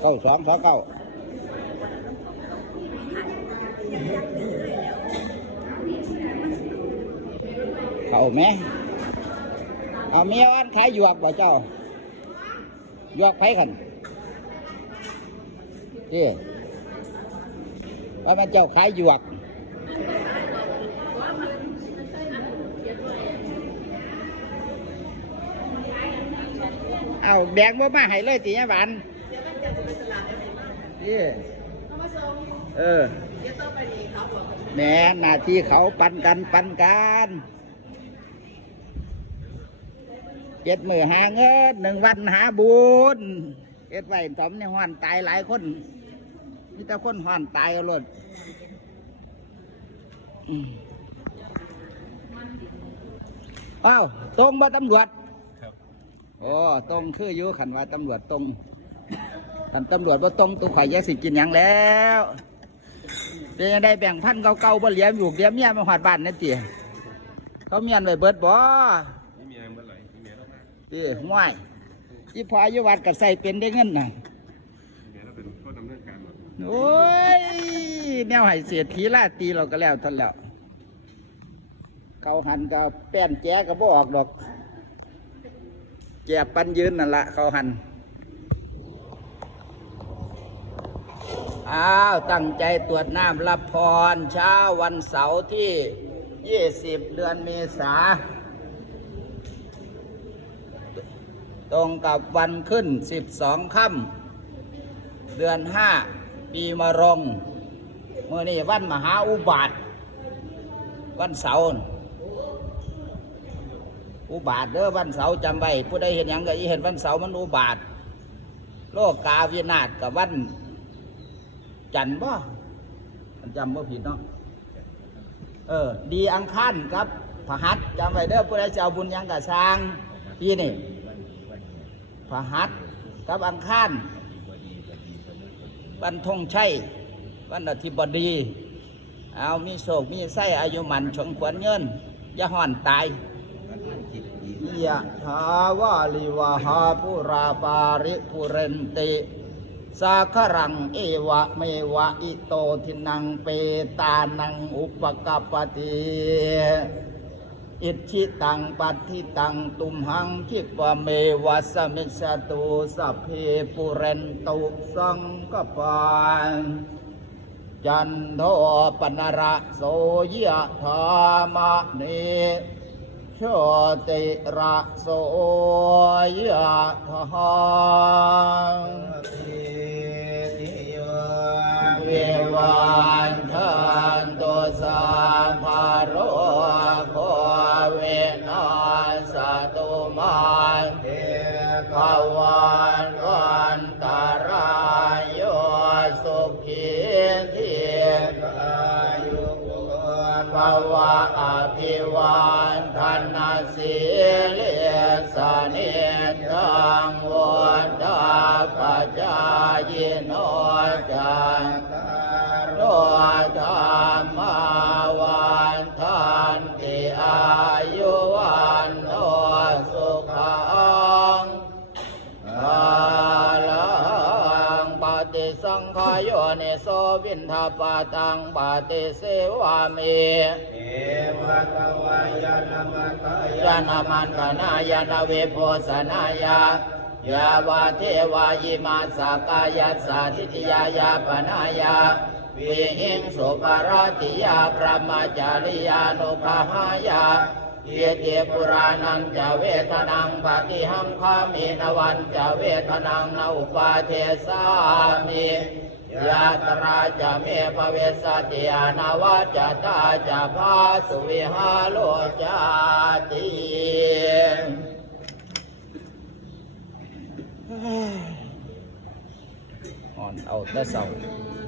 เก้าสองสองเก้าเข้าไหมเอาเมียอันขายหยวกบ่เจ้าหยวกไผขันนี่ว่ามันเจ้าขายหยวกเอาแดงบ่มาให้เลยตีนหวาน นี่เออแหม่หน้าที่เขาปันกันปันกันเจ็ดมือหาเงินหนึ่งวันหาบุญเอ็ดไว้สมในห้อนตายหลายคนมีแต่คนห้อนตายเอารถอืมอ้าวตรงบ่ตำรวจครับโอ้ตรงคืออยู่ขันว่าตำรวจตรง ขันตำรวจว่าตรงตัวข่อยแยกสิกินหยังแล้วเป็นยังได้แบ่งพันเก่าๆบ่เหลี้ยมอยู่เหลี้ยมเมียมาหอดบ้านนั่นตีเขาเมียนไว้เบิดบ่นี่เมียเมื่อไหร่นี่เมียแล้วมาตีห่วยที่พออายุวัดก็ใส่เป็นได้เงินน่ะเมียแล้วเป็นโทษดำเนินการหมดโอ้ยแนวให้เสียทีล่าตีเราก็แล้วทันแล้ว เขาหันก็แป้นแจ้ก็บ่ออกดอกแก่ปันยืนนั่นละเขาหัน อ้าว ตั้งใจตรวจน้ำรับพรเช้าวันเสาร์ที่ 20 เดือนเมษา ตรงกับวันขึ้น 12ค่ำเดือน 5 ปีมะรงเมื่อนี้วันมหาอุบาท วันเสาร์อุบาทเด้อวันเสาร์จำไว้ผู้ใดเห็นยังก็อีเห็นวันเสาร์มันอุบาท โลกกาวินาศกับวัน จันบ่มันจำบ่ผิดเนาะ เออ ดีอังคารครับพหัสจำไว้เด้อผู้ใดจะเอาบุญยังกับสร้างพี่นี่พหัสกับอังคารวันธงชัยวันอาทิบดี เอามีโศกมีไส้อายุมันชงขวัญเงินอย่าห่อนตายยะถาวาลิวาหาปุราปาริปุเรนติ สาครังเอวะเมวะอิโตทินังเปตานังอุปกปปติอิชิตังปัตถิตังตุมหังคิปะเมวะสมิสตุสัพเพปุเรนตุสังกปานจันโทปนระโสยะธามะเนโชติระโสยะธา สังขายโยนิโสวินทปาตังปฏิเสวามิเอวะตวายานามัตายานามันกนายานาเวโพสนายายาวาเทวายิมาสากายัสสาทิติยายาปนายา วิหิงสุปารติยาพระมจาริยานุภาหายาเยเตปุรานังจะเวทนังปฏิหังคามินวันจะเวทนังนาอุปาเทสามิยาตราจะเมภเวสติยานาวาจตาจะพาสุวิหาโลจาติอ่อนเอาแต่เศร้า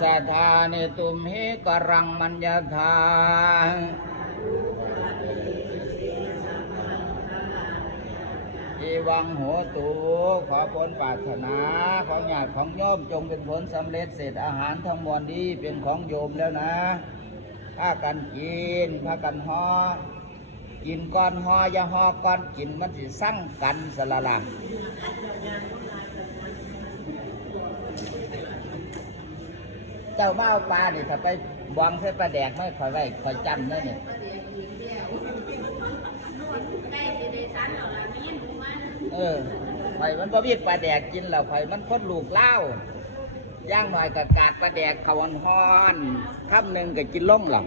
สัทธานิตุมหิกรังมัญญาธาอีวังโหตูขอผลปรารถนาของญาติของโยมจงเป็นผลสำเร็จเสร็จอาหารทั้งมวลนี้เป็นของโยมแล้วนะพากันกินพากันหอกินก้อนหออย่าหอก้อนกินมันสิสั่งกันสละละ เจ้ามาเอาปลาเนี่ยถ้าไปบวางใส่ปลาแดกไม่คอยไว้คอยจำเลยเนี่ยเออไข่มันบ่มีปลาแดกกินแล้วไข่มันคดลูกเล่าย่างหน่อยกับกาดปลาแดกเขาวหอนๆคำหนึ่งก็กินล่มหลัง